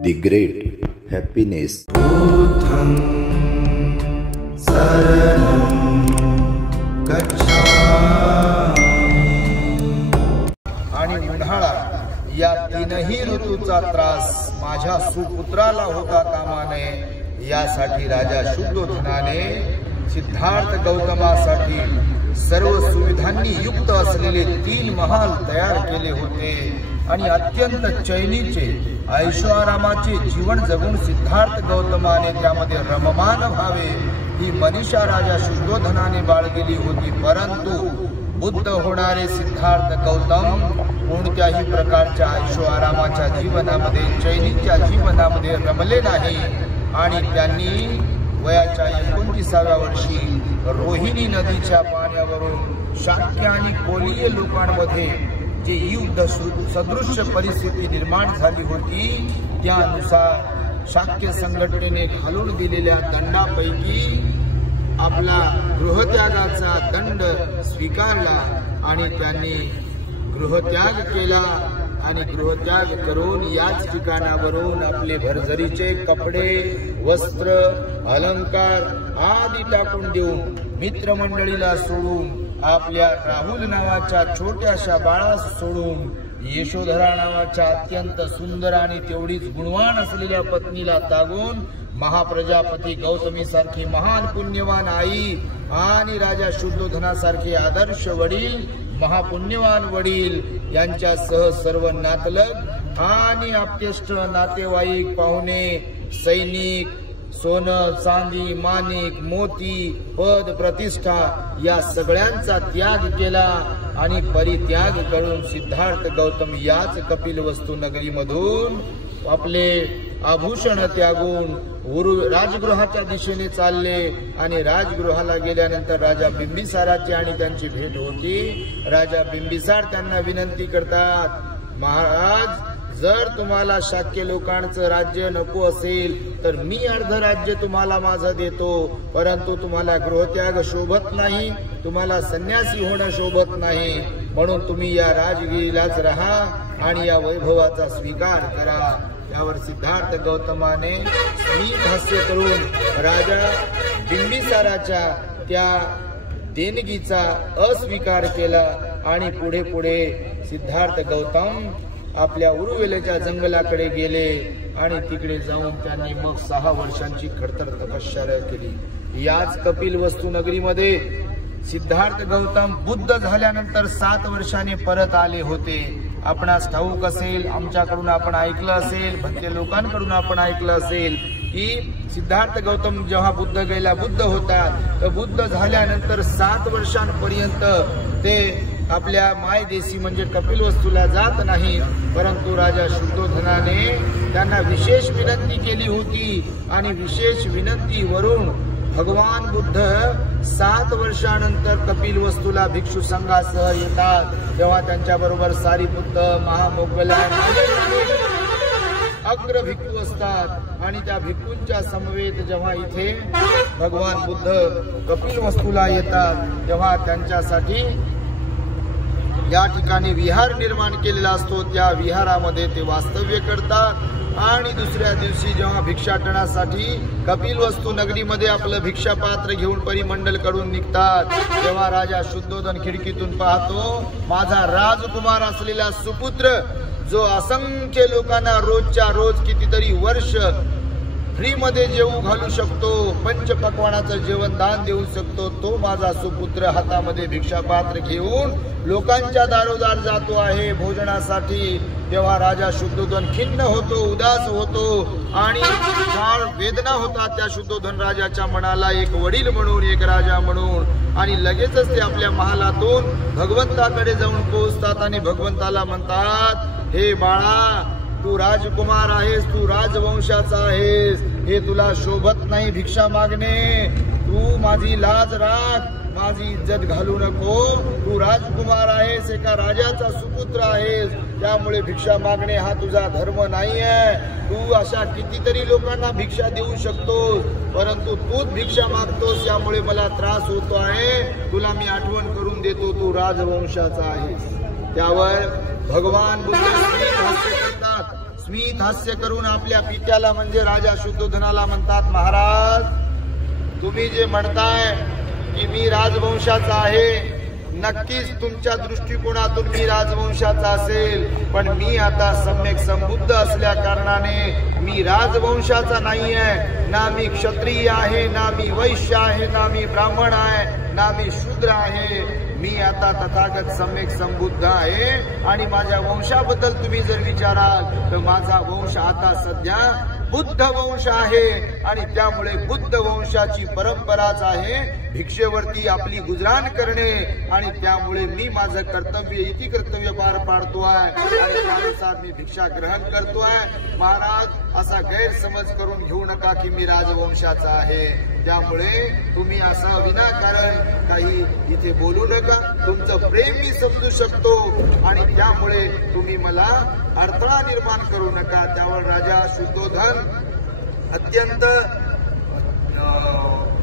The great happiness. बुद्धं शरणं गच्छामि. आणि उन्हाळा या तीनही ऋतूचा त्रास माझ्या सुपुत्राला होता कामा नये यासाठी राजा शुद्धोधनाने सिद्धार्थ गौतमासाठी सर्व सुविधांनी युक्त असलेले 3 महाल तयार केले होते आणि अत्यंत चैनीचे ऐशोआरामाचे जीवन जगून सिद्धार्थ गौतमाने त्यामध्ये रममान व्हावे ही मनीषा राजा शुद्धोधनाने बाळगली होती. परंतु बुद्ध होणारे सिद्धार्थ गौतम कोणत्याही प्रकारच्या ऐशोआरामाच्या जीवनामध्ये चैनीच्या जीवनामध्ये रमले नाही आणि त्यांनी वयाच्या 29व्या वर्षी रोहिणी नदीच्या पाण्यावरून शाक्य आणि कोलीय लोकांमध्ये जे युद्ध सदृश्य परिस्थिती निर्माण झाली होती त्यानुसार शाक्य संघटनेने घालून दिलेल्या दंडापैकी आपला गृहत्यागाचा दंड स्वीकारला आणि त्यांनी गृहत्याग केला आणि गृहत्याग करून याच ठिकाणावरून आपले भरजरीचे कपडे वस्त्र अलंकार आदी टाकून देऊन मित्रमंडळीला सोडून आपल्या राहुल नावाच्या छोट्याशा बाळास सोडून यशोधरा नावाच्या अत्यंत सुंदर आणि तेवढीच गुणवान असलेल्या पत्नीला त्यागून महाप्रजापती गौतमी सारखी महान पुण्यवान आई आणि राजा शुद्धोधनासारखे आदर्श वडील महापुण्यवान वडील यांच्यासह सर्व नातलग आणि आप्तेष्ट नातेवाईक पाहुणे सैनिक सोनं चांदी माणिक मोती पद प्रतिष्ठा या सगळ्यांचा त्याग केला आणि परित्याग करून सिद्धार्थ गौतम याच कपिलवस्तू नगरीमधून आपले आभूषण त्यागून राजगृहाच्या दिशेने चालले आणि राजगृहाला गेल्यानंतर राजा बिंबिसाराची आणि त्यांची भेट होती. राजा बिंबिसार त्यांना विनंती करतात, महाराज जर तुम्हाला शाक्य लोकांचं राज्य नको असेल तर मी अर्ध राज्य तुम्हाला माझं देतो, परंतु तुम्हाला गृहत्याग शोभत नाही, तुम्हाला संन्यासी होणं शोभत नाही, म्हणून तुम्ही या राजगिरीलाच राहा आणि या वैभवाचा स्वीकार करा. यावर सिद्धार्थ गौतमाने स्मित हास्य करून राजा बिंबिसाराच्या त्या देणगीचा अस्वीकार केला आणि पुढे पुढे सिद्धार्थ गौतम आपल्या उरुवेलेच्या जंगलाकडे गेले आणि तिकडे जाऊन त्यांनी मग 6 वर्षांची खडतर तपश्चर्या केली. याच कपिलवस्तू नगरीमध्ये सिद्धार्थ गौतम बुद्ध झाल्यानंतर 7 वर्षांनी परत आले होते. आपणास ठाऊक असेल, आमच्याकडून आपण ऐकलं असेल, भक्ती लोकांकडून आपण ऐकलं असेल की सिद्धार्थ गौतम जेव्हा बुद्ध होता तर बुद्ध झाल्यानंतर 7 वर्षांपर्यंत ते आपल्या मायदेशी म्हणजे कपिलवस्तूला जात नाही. परंतु राजा शुद्धोधनाने त्यांना विशेष विनंती केली होती आणि विशेष विनंतीवरून भगवान बुद्ध 7 वर्षानंतर कपिलवस्तूला भिक्षू संघासह येतात. तेव्हा त्यांच्याबरोबर सारीपुत्त महामोगलान अग्र भिक्खू असतात आणि त्या भिक्खूंच्या समवेत जेव्हा इथे भगवान बुद्ध कपिलवस्तूला येतात तेव्हा त्यांच्यासाठी या ठिकाणी विहार निर्माण केलेला असतो. त्या विहारामध्ये ते वास्तव्य करतात आणि दुसऱ्या दिवशी जेव्हा भिक्षाटनासाठी कपिलवस्तू नगरीमध्ये आपलं भिक्षापात्र घेऊन परिमंडल कडून निघतात तेव्हा राजा शुद्धोधन खिडकीतून पाहतो माझा राजकुमार असलेला सुपुत्र जो असंख्य लोकांना रोजच्या रोज कितीतरी वर्ष फ्री मध्ये जेवू घालू शकतो, पंचपक्वानाचं जेवण दान देऊ शकतो, तो माझा सुपुत्र हातामध्ये भिक्षापात्र घेऊन लोकांच्या दारोदार जातो आहे भोजनासाठी. तेव्हा राजा शुद्धोधन खिन्न होतो, उदास होतो आणि फार वेदना होतात त्या शुद्धोधन राजाच्या मनाला, एक वडील म्हणून एक राजा म्हणून. आणि लगेचच ते आपल्या महालातून भगवंताकडे जाऊन पोहोचतात आणि भगवंताला म्हणतात, हे बाळा तू राजकुमार आहेस, तू राजवंशाचा आहेस, हे तुला शोभत नाही भिक्षा मागणे, तू माझी लाज राख, माझी इज्जत घालू नको, तू राजकुमार आहेस, एका राजाचा सुपुत्र आहेस, त्यामुळे भिक्षा मागणे हा तुझा धर्म नाहीये. तू अशा कितीतरी लोकांना भिक्षा देऊ शकतोस, परंतु तूच भिक्षा मागतोस त्यामुळे मला त्रास होतो आहे. तुला मी आठवण करून देतो, तू राजवंशाचा आहेस. त्यावर भगवान बुद्ध करतात, स्मित हास्य करून आपल्या पित्याला म्हणजे राजा शुद्धोधनाला म्हणतात, महाराज तुम्ही जे म्हणताय की मी राजवंशाचा आहे, नक्कीच तुमच्या दृष्टिकोनातून मी राजवंशाचा असेल, पण मी आता सम्यक संबुद्ध असल्या कारणाने मी राजवंशाचा नाही आहे. ना मी क्षत्रिय आहे, ना मी वैश्य आहे, ना मी ब्राह्मण आहे, ना मी शूद्र आहे. मी आता तथागत सम्यक संबुद्ध आहे. आणि माझ्या वंशाबद्दल तुम्ही जर विचाराल तर माझा वंश आता सध्या बुद्ध वंश आहे. आणि त्यामुळे बुद्ध वंशाची परंपराच आहे भिक्षेवरती आपली गुजराण करणे. आणि त्यामुळे मी माझं कर्तव्य इति कर्तव्य पार पाडतोय आणि त्यानुसार मी भिक्षा ग्रहण करतोय. महाराज असा गैरसमज करून घेऊ नका की मी राजवंशाचा आहे. त्यामुळे तुम्ही असा विनाकारण काही इथे बोलू नका. तुमचं प्रेम मी समजू शकतो आणि त्यामुळे तुम्ही मला अडथळा निर्माण करू नका. त्यावर राजा शुद्धोधन अत्यंत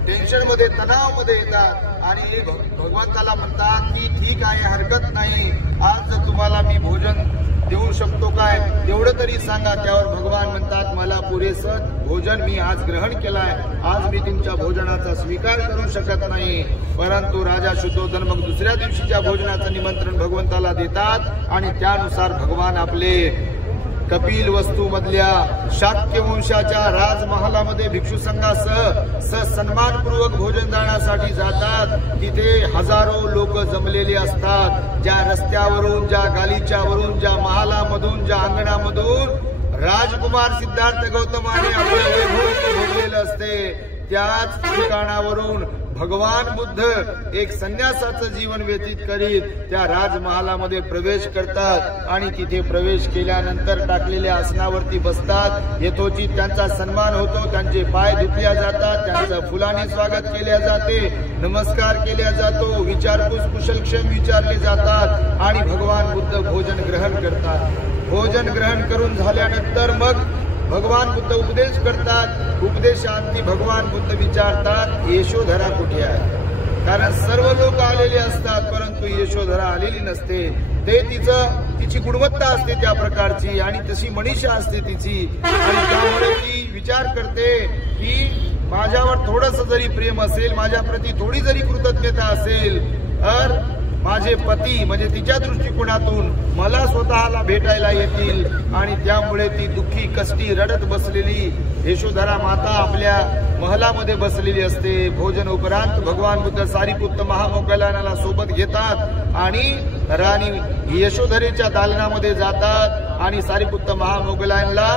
टेन्शन मध्ये, तणाव मध्ये येतात आणि भगवंताला म्हणतात की ठीक आहे, हरकत नाही, आज तुम्हाला मी भोजन देऊ शकतो काय तेवढं तरी सांगा. त्यावर भगवान म्हणतात, मला पुरेसं भोजन मी आज ग्रहण केलाय, आज मी तुमच्या भोजनाचा स्वीकार करू शकत नाही. परंतु राजा शुद्धोधन मग दुसऱ्या दिवशीच्या भोजनाचं निमंत्रण भगवंताला देतात आणि त्यानुसार भगवान आपले कपिल वस्तू मधल्या शाक्य वंशाच्या राजमहालामध्ये भिक्षू संघासह सन्मानपूर्वक भोजन दानासाठी जातात. तिथे हजारो लोक जमलेले असतात. ज्या रस्त्यावरून, ज्या गालीच्यावरून, ज्या महालामधून, ज्या अंगणामधून राजकुमार सिद्धार्थ गौतमाने आपलं वैभव भोगलेलं असते, त्याच ठिकाणावरून भगवान बुद्ध एक संन्यासाचं जीवन व्यतीत करीत त्या राजमहालामध्ये प्रवेश करतात. आणि तिथे प्रवेश केल्यानंतर टाकलेल्या आसनावरती बसतात. यथोचित त्यांचा सन्मान होतो, त्यांचे पाय धुतल्या जातात, त्यांचं फुलाने स्वागत केले जाते, नमस्कार केला जातो, विचारपूस कुशलक्षेम विचारले जातात आणि भगवान बुद्ध भोजन ग्रहण करतात. भोजन ग्रहण करून झाल्यानंतर मग भगवान बुद्ध उपदेश करतात. उपदेशांती भगवान बुद्ध विचारतात, यशोधरा कुठे आहे? कारण सर्व लोक आलेले असतात परंतु यशोधरा आलेली नसते. ते तिची गुणवत्ता असते त्या प्रकारची आणि तशी मनीषा असते तिची. आणि त्यामुळे ती विचार करते की माझ्यावर थोडंसं जरी प्रेम असेल, माझ्या प्रती थोडी जरी कृतज्ञता असेल तर माझे पती म्हणजे तिच्या दृष्टिकोनातून मला स्वतःला भेटायला येतील. आणि त्यामुळे ती दुःखी कष्टी रडत बसलेली यशोधरा माता आपल्या महलामध्ये बसलेली असते. भोजन उपरांत भगवान बुद्ध सारीपुत्त महामोगलानाला सोबत घेतात आणि राणी यशोधरेच्या दालनामध्ये जातात आणि सारीपुत्त महामोगलांना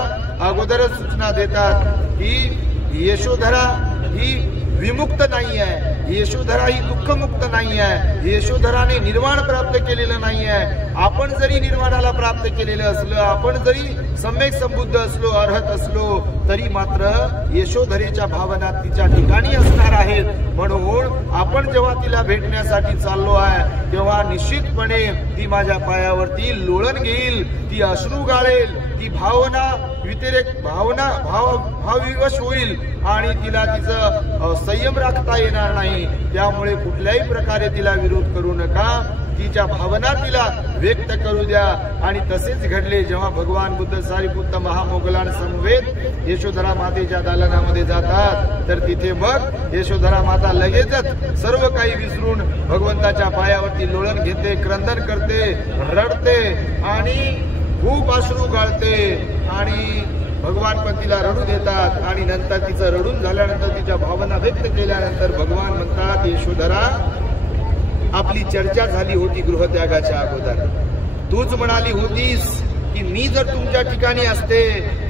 अगोदरच सूचना देतात की यशोधरा ही विमुक्त नाही आहे, यशोधरा ही दुःखमुक्त नाही आहे, यशोधराने निर्वाण प्राप्त केलेलं नाही आहे. आपण जरी निर्वाणाला प्राप्त केलेलं असलं, आपण जरी सम्यक संबुद्ध असलो, अर्हत असलो तरी मात्र यशोधरेच्या भावना तिच्या ठिकाणी असणार आहेत. म्हणून आपण जेव्हा तिला भेटण्यासाठी चाललो आहे तेव्हा निश्चितपणे ती माझ्या पायावरती लोळण घेईल, ती अश्रू गाळेल, ती भावना भावविवश होईल आणि तिला तिचं संयम राखता येणार नाही. त्यामुळे कुठल्याही प्रकारे तिला विरोध करू नका, तिच्या भावना तिला व्यक्त करू द्या. आणि तसेच घडले. जेव्हा भगवान बुद्ध सारीपुत्त महामोगलान समवेत यशोधरा मातेच्या दालनामध्ये जातात तर तिथे मग यशोधरा माता लगेचच सर्व काही विसरून भगवंताच्या पायावरती लोळण घेते, क्रंदन करते, रडते आणि खूप अश्रू गाळते. आणि भगवान पण तिला रडू देतात. आणि नंतर तिचं रडून झाल्यानंतर तिच्या भावना व्यक्त केल्यानंतर भगवान म्हणतात, यशोधरा आपली चर्चा झाली होती गृहत्यागाच्या अगोदर. तूच म्हणाली होतीस की मी जर तुमच्या ठिकाणी असते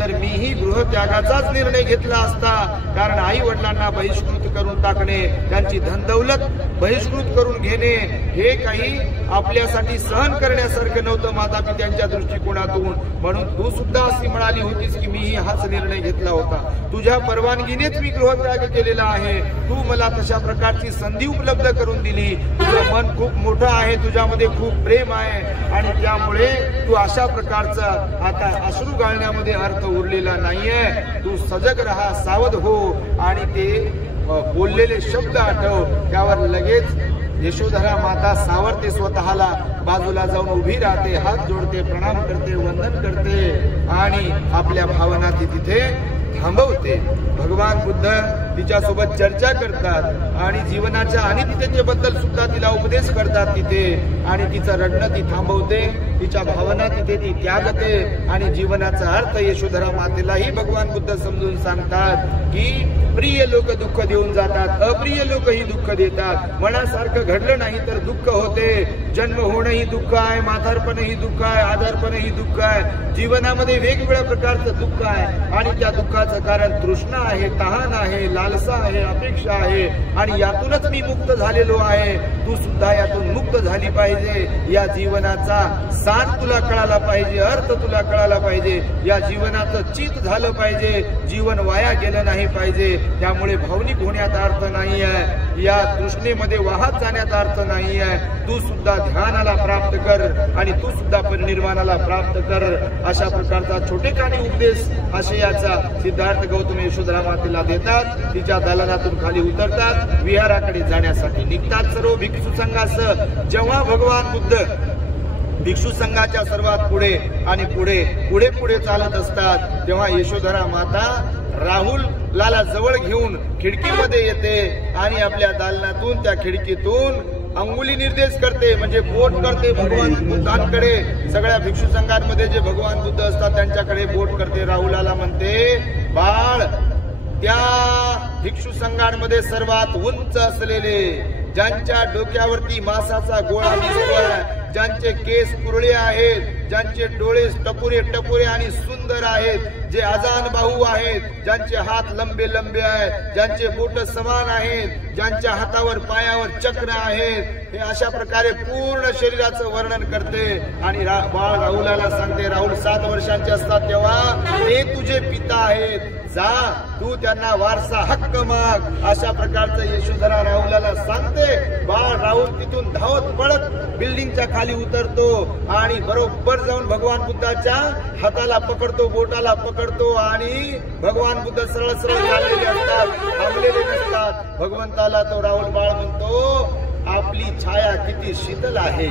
तर मीही गृहत्यागाचाच निर्णय घेतला असता. कारण आई वडिलांना बहिष्कृत करून टाकणे, त्यांची धनदौलत बहिष्कृत करून घेणे हे काही आपल्यासाठी सहन करण्यासारखं नव्हतं माता पित्यांच्या दृष्टिकोनातून. म्हणून तू सुद्धा अशी म्हणाली होतीस की मीही हाच निर्णय घेतला होता. तुझ्या परवानगीनेच मी गृहत्याग केलेला आहे. तू मला तशा प्रकारची संधी उपलब्ध करून दिली. तुझं मन खूप मोठं आहे, तुझ्यामध्ये खूप प्रेम आहे आणि त्यामुळे तू अशा प्रकारचा आता अश्रू गाळण्यामध्ये अर्थ उरलेला नाहीये. तू सजग राहा, सावध हो आणि ते बोललेले शब्द आठव. त्यावर लगेच यशोधरा माता सावरते, स्वतःला बाजूला जाऊन उभी राहते, हात जोडते, प्रणाम करते, वंदन करते आणि आपल्या भावना ती तिथे थांबवते. भगवान बुद्ध तिच्यासोबत चर्चा करतात आणि जीवनाच्या अनित्यतेबद्दल सुद्धा तिला उपदेश करतात तिथे, आणि तिचं रडणं ती थांबवते, तिच्या भावना तिथे ती त्यागते आणि जीवनाचा अर्थ यशोधरा मातेलाही भगवान बुद्ध समजून सांगतात की प्रिय लोक दुःख देऊन जातात, अप्रिय लोकही दुःख देतात. मनासारखं घडलं नाही तर दुःख होते. जन्म होणंही दुःख आहे, म्हातारपणही दुःख आहे, आजारपणही दुःख आहे. जीवनामध्ये वेगवेगळ्या प्रकारचं दुःख आहे आणि त्या दुःखाचं कारण तृष्णा आहे, तहान आहे, लालसा आहे, अपेक्षा आहे आणि यातूनच मी मुक्त झालेलो आहे. तू सुद्धा यातून मुक्त झाली पाहिजे. या जीवनाचा सार तुला कळाला पाहिजे, अर्थ तुला कळाला पाहिजे. या जीवनाचं चित झालं पाहिजे, जीवन वाया गेलं नाही पाहिजे. त्यामुळे भावनिक होण्यात अर्थ नाही आहे, या तृष्णेमध्ये वाहत जाण्यात अर्थ नाही आहे. तू सुद्धा ध्यानाला प्राप्त कर आणि तू सुद्धा परिनिर्वाणाला प्राप्त कर. अशा प्रकारचा छोटेखानी उपदेश आशयाचा सिद्धार्थ गौतम यशोधरा मातेला देतात. तिच्या दालनातून खाली उतरतात, विहाराकडे जाण्यासाठी निघतात सर्व भिक्षू संघासह. जेव्हा भगवान बुद्ध भिक्षू संघाच्या सर्वात पुढे आणि पुढे पुढे पुढे चालत असतात, तेव्हा यशोधरा माता राहुल लाला जवळ घेऊन खिडकीमध्ये येते आणि आपल्या दालनातून त्या खिडकीतून अंगुली निर्देश करते, म्हणजे बोट करते भगवान बुद्धांकडे. सगळ्या भिक्षू संघांमध्ये जे भगवान बुद्ध असतात त्यांच्याकडे बोट करते. राहुलाला म्हणते, बाळ, त्या भिक्षू संघांमध्ये सर्वात उंच असलेले, ज्यांच्या डोक्यावरती मासाचा गोळा दिसतोय, ज्यांचे केस कुरळे आहेत, ज्यांचे डोळे टपुरे टपुरे आणि सुंदर आहेत, जे अजान बाहू आहेत, ज्यांचे हात लंबे लंबे आहेत, ज्यांचे बोट समान आहेत, ज्यांच्या हातावर पायावर चक्र आहेत, हे अशा प्रकारे पूर्ण शरीराचं वर्णन करते. आणि बाळ राहुलाला सांगते, राहुल 7 वर्षांचे असतात तेव्हा ते तुझे पिता आहेत, जा तू त्यांना वारसा हक्क माग. अशा प्रकारचं यशोधरा राहुलाला सांगते. बाळ राहुल तिथून धावत पळत बिल्डिंगच्या खाली उतरतो आणि बरोबर जाऊन भगवान बुद्धाच्या हाताला पकडतो, बोटाला पकडतो आणि भगवान बुद्ध सरळ सरळ चाललेले असतात, थांबलेले नसतात. भगवंताला तो राहुल बाळ म्हणतो, आपली छाया किती शीतल आहे,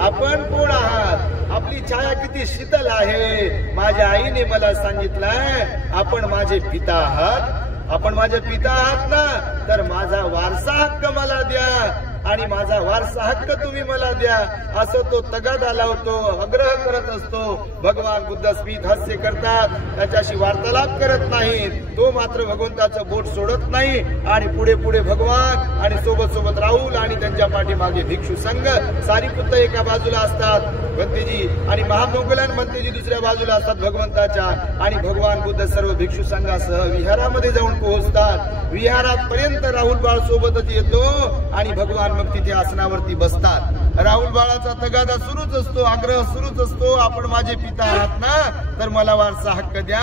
आपण कोण आहात, आपली छाया किती शीतल आहे. माझ्या आईने मला सांगितलंय, आपण माझे पिता आहात, आपण माझे पिता आहात ना, तर माझा वारसा हक्क मला द्या आणि माझा वारसा हक्क तुम्ही मला द्या. असं तो तगादा लावतो, आग्रह करत असतो. भगवान बुद्ध स्मित हास्य करतात, त्याच्याशी वार्तालाप करत नाही. तो मात्र भगवंताचं बोट सोडत नाही आणि पुढे पुढे भगवान आणि सोबत सोबत राहुल आणि त्यांच्या पाठीमागे भिक्षू संघ. सारीपुत्त एका बाजूला असतात भंतेजी आणि महामोगलान भंतेजी दुसऱ्या बाजूला असतात भगवंताच्या. आणि भगवान बुद्ध सर्व भिक्षू संघासह विहारामध्ये जाऊन पोहोचतात. विहारात पर्यंत राहुल बाळ सोबतच येतो आणि भगवान मग तिथे आसनावरती बसतात. राहुल बाळाचा तगादा सुरूच असतो, आग्रह सुरूच असतो, आपण माझे पिता आहात ना, तर मला वारसा हक्क द्या.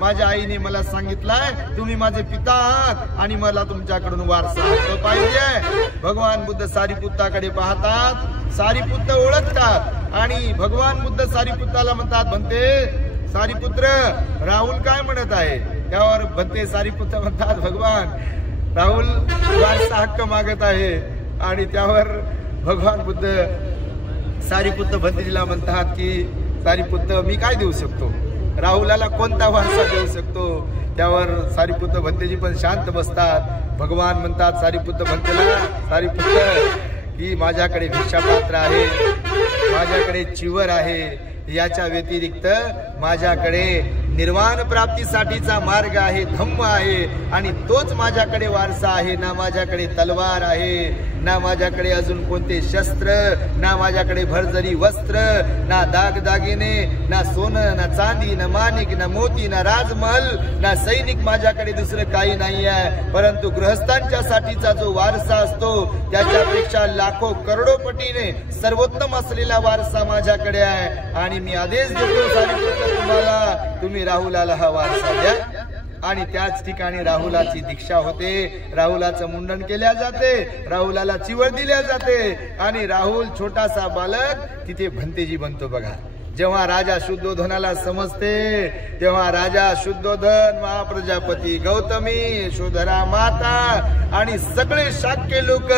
माझ्या आईने मला सांगितलंय, तुम्ही माझे पिता आहात आणि मला तुमच्याकडून वारसा हक्क पाहिजे. भगवान बुद्ध सारीपुत्ताकडे पाहतात, सारीपुत्त ओळखतात आणि भगवान बुद्ध सारीपुत्ताला म्हणतात, भंते सारीपुत्र, राहुल काय म्हणत आहे. त्यावर भंते सारीपुत्त म्हणतात, भगवान राहुल वारसा हक्क मागत आहे. आणि त्यावर भगवान बुद्ध सारीपुत्त भंतेजीला म्हणतात की सारीपुत्त, मी काय देऊ शकतो, राहुलाला कोणता वारसा देऊ शकतो. त्यावर सारीपुत्त भंतेजी पण शांत बसतात. भगवान म्हणतात सारीपुत्त भंतेला, सारीपुत्त, की माझ्याकडे भिक्षापात्र आहे, माझ्याकडे चिवर आहे, याच्या व्यतिरिक्त माझ्याकडे निर्वाण प्राप्तीसाठीचा मार्ग आहे, धम्म आहे आणि तोच माझ्याकडे वारसा आहे. ना माझ्याकडे तलवार आहे, ना माझ्याकडे अजून कोणते शस्त्र, ना माझ्याकडे भरजरी वस्त्र, ना दागदागिने, ना सोनं, ना चांदी, ना माणिक, ना मोती, ना राजमहल, ना सैनिक, माझ्याकडे दुसरं काही नाही आहे. परंतु गृहस्थांच्या साठीचा जो वारसा असतो त्याच्यापेक्षा लाखो करोडो पटीने सर्वोत्तम असलेला वारसा माझ्याकडे आहे. आणि मी आदेश देतो सारीपुत्र तुम्हाला, तुम्ही राहुलाला हा वारसा द्या. आणि त्याच ठिकाणी राहुलाची दीक्षा होते, राहुलाचं मुंडन केल्या जाते, राहुलाला चिवर दिल्या जाते आणि राहुल छोटासा बालक तिथे भंतेजी बनतो. बघा, जेव्हा राजा शुद्धोधनाला समजते तेव्हा राजा शुद्धोधन, महाप्रजापती गौतमी, यशोधरा माता आणि सगळे शाक्य लोक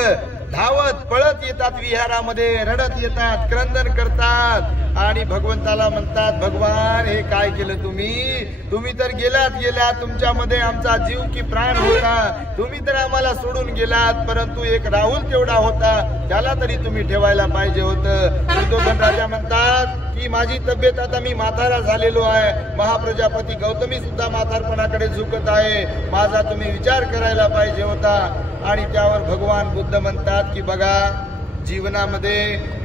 धावत पळत येतात विहारामध्ये, रडत येतात, क्रंदन करतात आणि भगवंताला म्हणतात, भगवान हे काय केलं तुम्ही तर गेलात तुमच्यामध्ये आमचा जीव की प्राण होता, तुम्ही तर आम्हाला सोडून गेलात, परंतु एक राहुल तेवढा होता, त्याला तरी तुम्ही ठेवायला पाहिजे होतं. शुद्धोधन राजा म्हणतात की माझी तब्येत आता मी म्हातारा झालेलो आहे, महाप्रजापती गौतमी सुद्धा म्हातारपणाकडे झुकत आहे, माझा तुम्ही विचार करायला पाहिजे होता. आणि त्यावर भगवान बुद्ध म्हणतात की बघा, जीवनामध्ये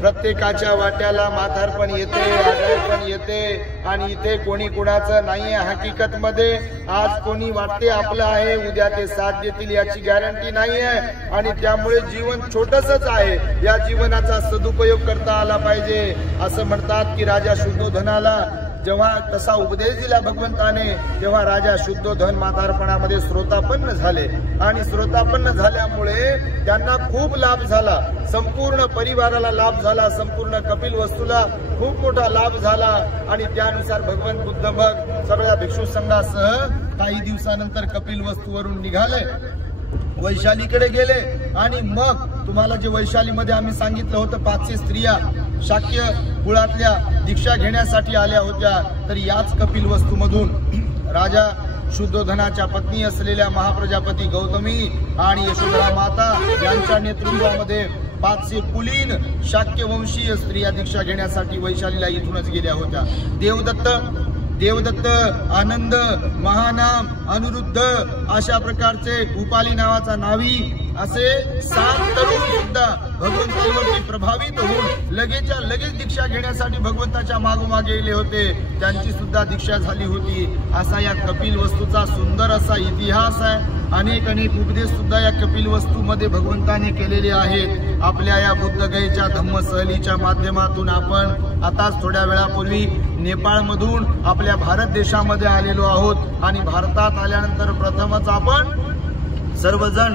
प्रत्येकाच्या वाट्याला म्हातारपण येते, आजारपण येते आणि इथे कोणी कुणाचं नाहीये. हकीकत मध्ये आज कोणी वाटते आपलं आहे, उद्या ते साथ देतील याची गॅरंटी नाहीये आणि त्यामुळे जीवन छोटसच आहे, या जीवनाचा सदुपयोग करता आला पाहिजे. असं म्हणतात की राजा शुद्धोधनाला जेव्हा तसा उपदेश दिला भगवंताने, तेव्हा राजा शुद्धोधन म्हातारपणामध्ये श्रोतापन्न झाले आणि श्रोतापन्न झाल्यामुळे त्यांना खूप लाभ झाला, संपूर्ण परिवाराला लाभ झाला, संपूर्ण कपिल वस्तूला खूप मोठा लाभ झाला. आणि त्यानुसार भगवान बुद्ध मग सगळ्या भिक्षू संघासह काही दिवसानंतर कपिल वस्तूवरून निघाले, वैशालीकडे गेले. आणि मग तुम्हाला जे वैशालीमध्ये आम्ही सांगितलं होतं 500 स्त्रिया शाक्य कुळातल्या दीक्षा घेण्यासाठी आल्या होत्या, तर याच कपिल वस्तूमधून राजा शुद्धोधनाच्या पत्नी असलेल्या महाप्रजापती गौतमी आणि यशोधरा माता यांच्या नेतृत्वामध्ये 500 कुलीन शाक्यवंशीय स्त्रिया दीक्षा घेण्यासाठी वैशालीला इथूनच गेल्या होत्या. देवदत्त, आनंद, महानाम, अनुरुद्ध अशा प्रकारचे उपाली नावाचा नावी असे 7 तरुण सुद्धा भगवंतावरती प्रभावित होऊन लगेच्या लगेच दीक्षा घेण्यासाठी भगवंताच्या मागोमागे गेले होते, त्यांची सुद्धा दीक्षा झाली होती. असा या कपिल वस्तूचा सुंदर असा इतिहास आहे. अनेक उपदेश सुद्धा या कपिल वस्तूमध्ये भगवंताने केलेले आहेत. आपल्या या बुद्धगयेच्या धम्म सहलीच्या माध्यमातून आपण आताच थोड्या वेळापूर्वी नेपाळमधून आपल्या भारत देशामध्ये आलेलो आहोत आणि भारतात आल्यानंतर प्रथमच आपण सर्वजण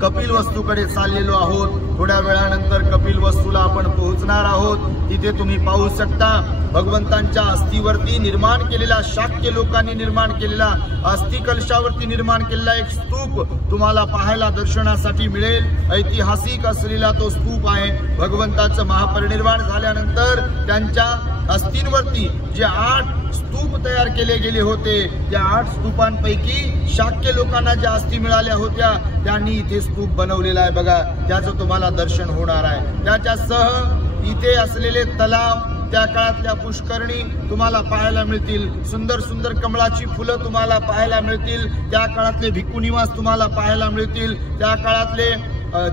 कपिल वस्तूकडे चाललेलो आहोत. थोड्या वेळानंतर कपिल वस्तूला आपण पोहोचणार आहोत. तिथे तुम्ही पाहू शकता भगवंतांच्या अस्थिवरती निर्माण केलेला, शाक्य लोकांनी निर्माण केलेला, अस्थि कलशावरती निर्माण केलेला एक स्तूप तुम्हाला पाहायला दर्शनासाठी मिळेल. ऐतिहासिक असलेला तो स्तूप आहे. भगवंताचं महापरिनिर्वाण झाल्यानंतर त्यांच्या अस्थींवरती जे 8 स्तूप तयार केले गेले होते, त्या 8 स्तूपांपैकी शाक्य लोकांना ज्या अस्थी मिळाल्या होत्या त्यांनी इथे स्तूप बनवलेला आहे. बघा, त्याचं तुम्हाला दर्शन होणार आहे. त्याच्यासह इथे असलेले तलाव, त्या काळातल्या पुष्करणी तुम्हाला पाहायला मिळतील. सुंदर सुंदर कमळाची फुलं तुम्हाला पाहायला मिळतील. त्या काळातले भिक्खू निवास तुम्हाला पाहायला मिळतील. त्या काळातले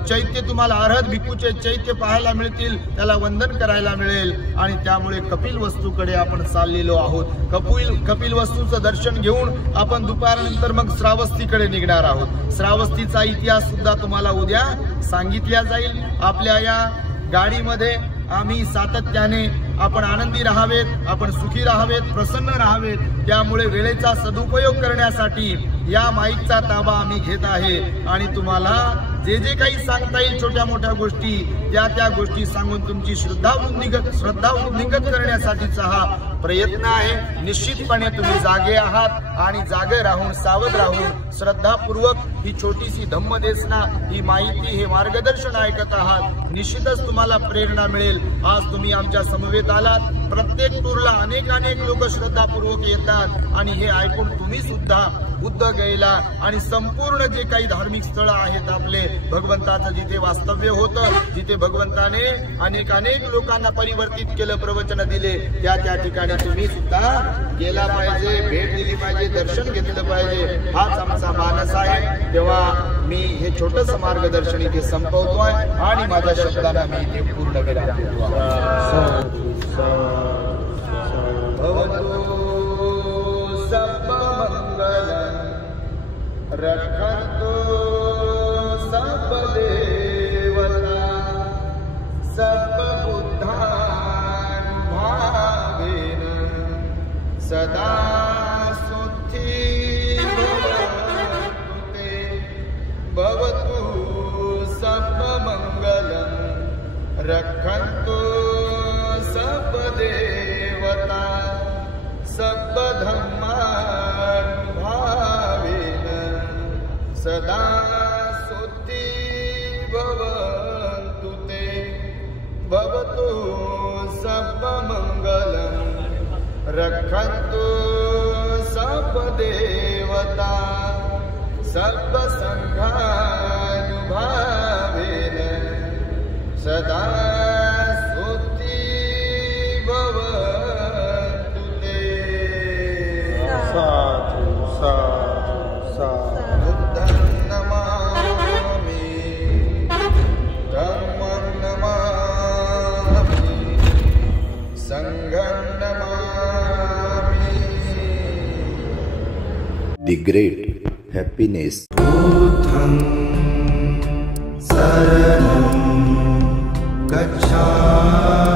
चैत्य तुम्हाला अर्हत भिक्खूचे चैत्य पाहायला मिळतील, त्याला वंदन करायला मिळेल. आणि त्यामुळे कपिल वस्तूकडे आपण चाललेलो आहोत. कपिल वस्तूचं दर्शन घेऊन आपण दुपारनंतर मग श्रावस्तीकडे निघणार आहोत. श्रावस्तीचा इतिहास सुद्धा तुम्हाला उद्या सांगितला जाईल. आपल्या या गाडीमध्ये आम्ही सातत्याने आपण आनंदी राहावेत, आपण सुखी राहावेत, प्रसन्न राहावेत. त्यामुळे वेळेचा सदुपयोग करण्यासाठी या माईकचा ताबा आम्ही घेत आहे आणि तुम्हाला जे जे काही सांगता येईल छोट्या मोठ्या गोष्टी, त्या गोष्टी सांगून तुमची श्रद्धा वृद्धिंगत करण्यासाठीचा हा प्रयत्न आहे. निश्चितपणे तुम्ही जागे आहात आणि जागे राहून, सावध राहून, श्रद्धापूर्वक ही छोटीशी धम्मदेशना, ही माहिती, हे मार्गदर्शन ऐकत आहात. निश्चितच तुम्हाला प्रेरणा मिळेल. आज तुम्ही आमच्या समवेत आलात. प्रत्येक टूरला अनेक लोक श्रद्धापूर्वक येतात आणि हे ऐकून तुम्ही सुद्धा बुद्ध गयेला आणि संपूर्ण जे काही धार्मिक स्थळ आहेत आपले, भगवंताचं जिथे वास्तव्य होतं, जिथे भगवंताने अनेक लोकांना परिवर्तित केलं, प्रवचन दिले, त्या ठिकाणी तुम्ही सुद्धा गेला पाहिजे, भेट दिली पाहिजे, दर्शन घेतलं पाहिजे. हाच आमचा मानस आहे. तेव्हा मी हे छोटंसं मार्गदर्शन इथे संपवतोय आणि माझ्या शब्दांना मी इथे पूर्ण विराम देतो. रखन्तु सब देवता सब बुद्धान् भावेन सदा सुखी भवतु सब मंगलम्. रखन्तु सब देवता सब धर्मान् भावेन सदा सुखी भव. रक्षन्तु सब देवता सब संघानुभावेन सदा स्तुति भवन्तु ते। साधु साधु साधु। बुद्धं नमामि, धम्मं नमामि, संघं नमामि। The great happiness. बुद्धं शरणं गच्छामि।